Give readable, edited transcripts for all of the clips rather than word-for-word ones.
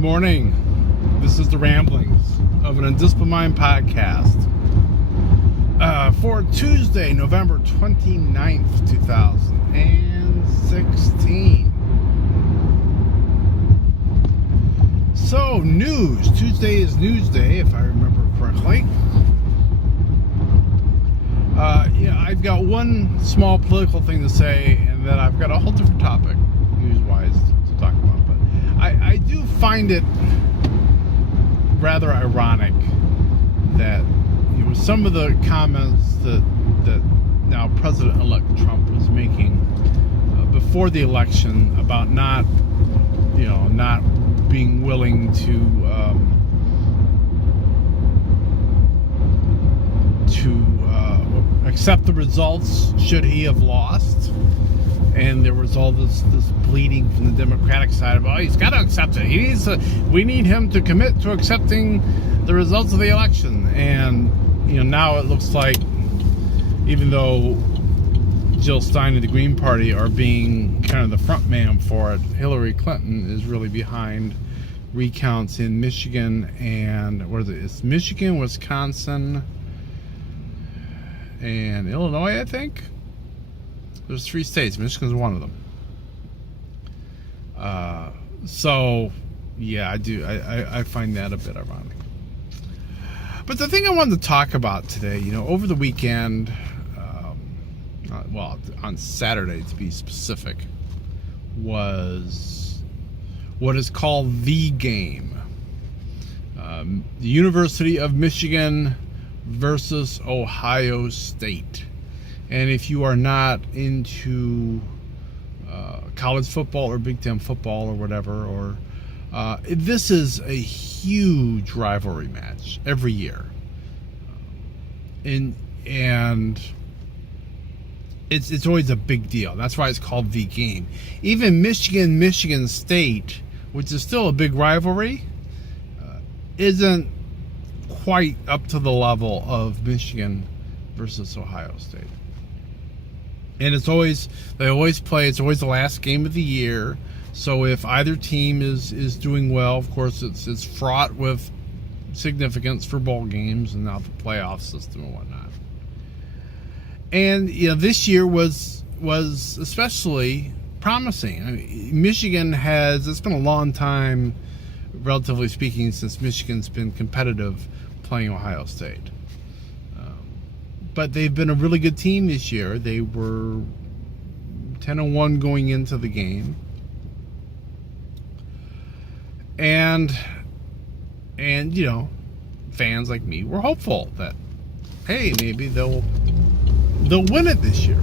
Good morning. This is the ramblings of an Undisciplined Mind podcast for Tuesday, November 29th, 2016. So, news. Tuesday is News Day, if I remember correctly. I've got one small political thing to say, and then I've got a whole different topic, news-wise, to talk about. But I do find it rather ironic that some of the comments that now President-elect Trump was making before the election about not being willing to accept the results should he have lost. And there was all this bleeding from the Democratic side of, he's got to accept it. We need him to commit to accepting the results of the election. And now it looks like, even though Jill Stein and the Green Party are being kind of the front man for it, Hillary Clinton is really behind recounts in Michigan and it's Michigan, Wisconsin, and Illinois, I think. There's 3 states. Michigan's one of them. I find that a bit ironic. But the thing I wanted to talk about today, over the weekend, on Saturday to be specific, was what is called the game. The University of Michigan versus Ohio State. And if you are not into college football or Big Ten football or whatever, this is a huge rivalry match every year, and it's always a big deal. That's why it's called the game. Even Michigan State, which is still a big rivalry, isn't quite up to the level of Michigan versus Ohio State. And it's always the last game of the year. So if either team is doing well, of course it's fraught with significance for bowl games and now the playoff system and whatnot. And this year was especially promising. I mean, Michigan it's been a long time, relatively speaking, since Michigan's been competitive playing Ohio State. But they've been a really good team this year. They were 10-1 going into the game. And fans like me were hopeful that, hey, maybe they'll win it this year.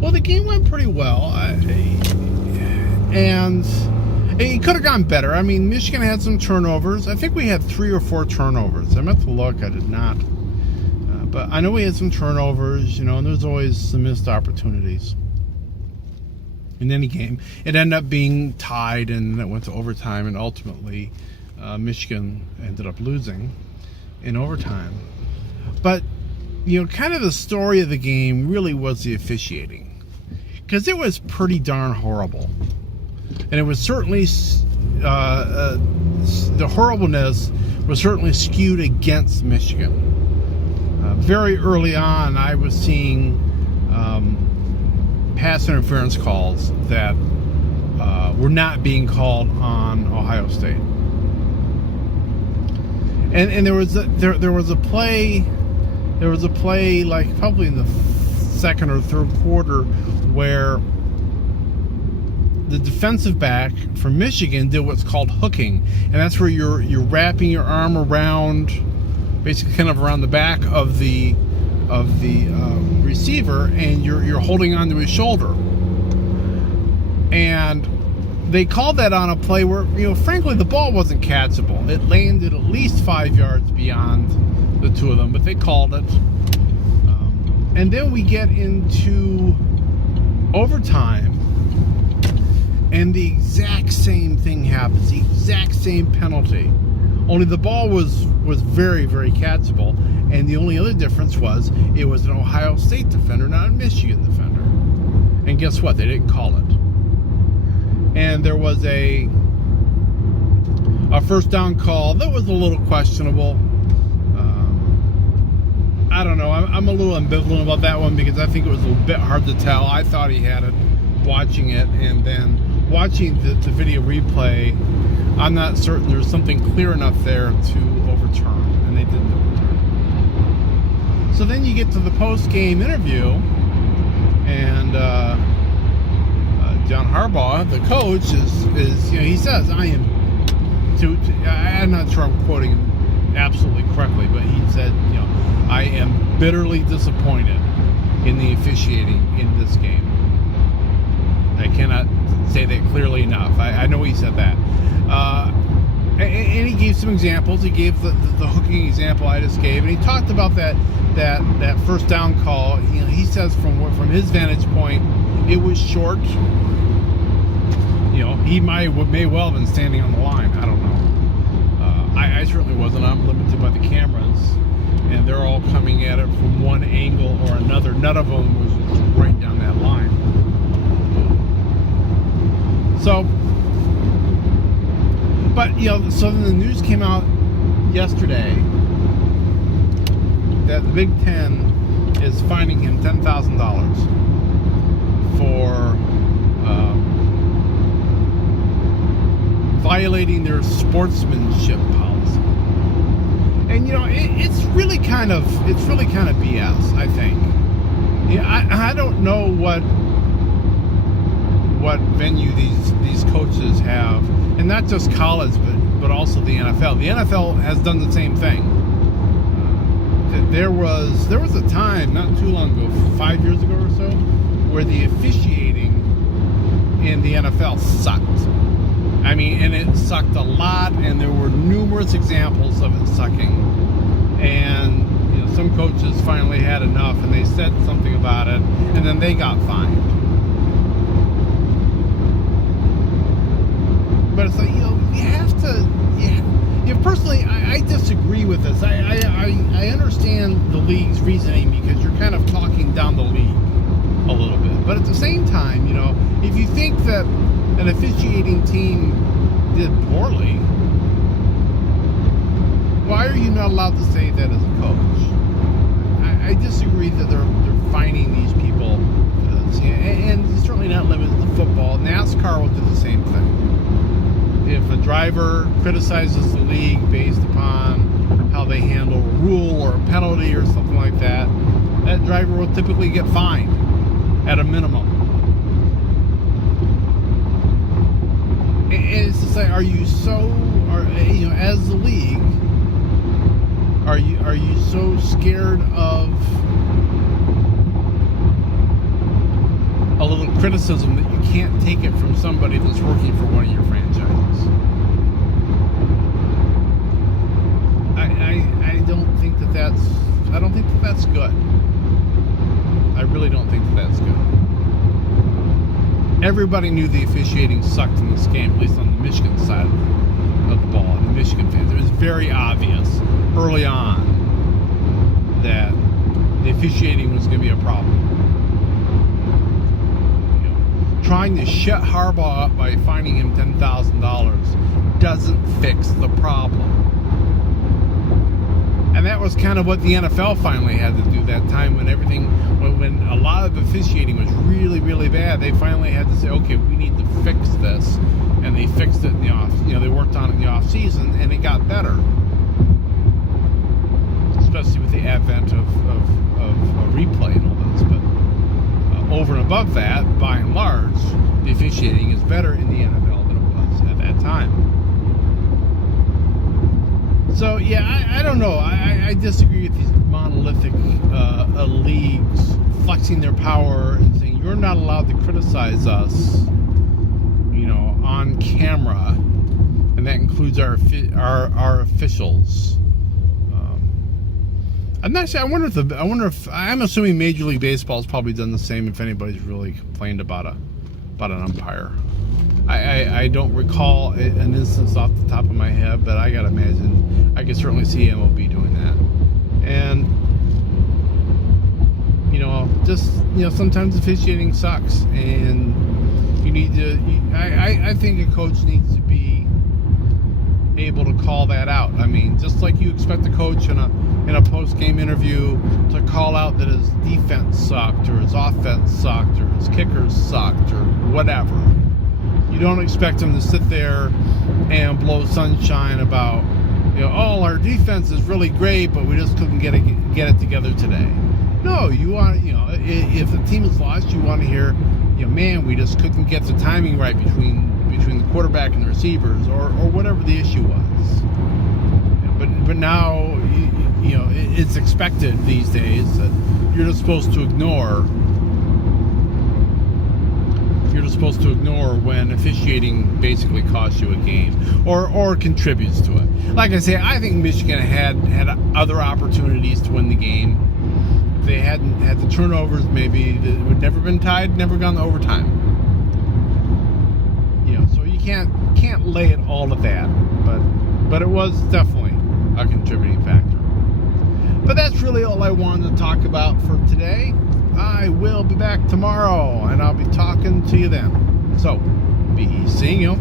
Well, the game went pretty well. And it could have gone better. I mean, Michigan had some turnovers. I think we had 3 or 4 turnovers. I meant to look. I did not. But I know we had some turnovers, and there's always some missed opportunities in any game. It ended up being tied, and it went to overtime, and ultimately Michigan ended up losing in overtime. But, kind of the story of the game really was the officiating, because it was pretty darn horrible. And it was certainly, the horribleness was certainly skewed against Michigan. Very early on, I was seeing pass interference calls that were not being called on Ohio State, and there was a play like probably in the second or third quarter where the defensive back from Michigan did what's called hooking, and that's where you're wrapping your arm around, basically kind of around the back of the receiver, and you're holding onto his shoulder. And they called that on a play where, frankly, the ball wasn't catchable. It landed at least 5 yards beyond the two of them, but they called it. And then we get into overtime, and the exact same thing happens, the exact same penalty. Only the ball was very, very catchable, and the only other difference was it was an Ohio State defender, not a Michigan defender. And guess what? They didn't call it. And there was a a first down call that was a little questionable. I don't know. I'm a little ambivalent about that one because I think it was a bit hard to tell. I thought he had it watching it, and then watching the video replay, I'm not certain there's something clear enough there to overturn, and they didn't overturn. So then you get to the post-game interview, and John Harbaugh, the coach, is he says, I'm not sure I'm quoting him absolutely correctly, but he said, I am bitterly disappointed in the officiating in this game. I cannot say that clearly enough. I know he said that. And he gave some examples. He gave the hooking example I just gave, and he talked about that first down call. He says from his vantage point, it was short. He may well have been standing on the line. I don't know. I certainly wasn't. I'm limited by the cameras, and they're all coming at it from one angle or another. None of them was right down that line. So, but so then the news came out yesterday that the Big Ten is fining him $10,000 for violating their sportsmanship policy. And it's really kind of BS, I think. I don't know what venue these coaches have, and not just college, but also the NFL. The NFL has done the same thing. There was a time not too long ago, 5 years ago or so, where the officiating in the NFL sucked. I mean, and it sucked a lot, and there were numerous examples of it sucking. And some coaches finally had enough, and they said something about it, and then they got fined. But it's like, you have to. Personally, I disagree with this. I understand the league's reasoning because you're kind of talking down the league a little bit. But at the same time, if you think that an officiating team did poorly, why are you not allowed to say that as a coach? I disagree that they're finding these people for this. And certainly not limited to football. NASCAR will do the same thing. If a driver criticizes the league based upon how they handle a rule or a penalty or something like that, that driver will typically get fined at a minimum. And it's just like, as the league, are you so scared of a little criticism that you can't take it from somebody that's working for one of your franchises? I don't think that's good. I really don't think that's good. Everybody knew the officiating sucked in this game, at least on the Michigan side of the ball, and the Michigan fans. It was very obvious early on that the officiating was going to be a problem. Trying to shut Harbaugh up by fining him $10,000 doesn't fix the problem. And that was kind of what the NFL finally had to do that time when when a lot of officiating was really, really bad. They finally had to say, okay, we need to fix this. And they fixed it in the off, they worked on it in the off season, and it got better. Especially with the advent of replay and all this. But over and above that, by and large, the officiating is better in the NFL than it was at that time. So, I don't know. I disagree with these monolithic leagues flexing their power and saying, you're not allowed to criticize us, on camera, and that includes our officials. I'm not sure. I wonder if I'm assuming Major League Baseball's probably done the same. If anybody's really complained about an umpire, I don't recall an instance off the top of my head, but I gotta imagine I could certainly see MLB doing that. And sometimes officiating sucks, and you need to. I think a coach needs to be able to call that out. I mean, just like you expect a coach in a post-game interview to call out that his defense sucked or his offense sucked or his kickers sucked or whatever. You don't expect him to sit there and blow sunshine about, oh, our defense is really great, but we just couldn't get it together today. No, you want, if the team is lost, you want to hear, man, we just couldn't get the timing right between the quarterback and the receivers, or whatever the issue was. But now, it's expected these days that you're just supposed to ignore. You're just supposed to ignore when officiating basically costs you a game or contributes to it. Like I say, I think Michigan had other opportunities to win the game. If they hadn't had the turnovers, maybe it would never been tied, never gone to overtime. So you can't lay it all to that, but it was definitely a contributing factor. But that's really all I wanted to talk about for today. I will be back tomorrow, and I'll be talking to you then. So, be seeing you.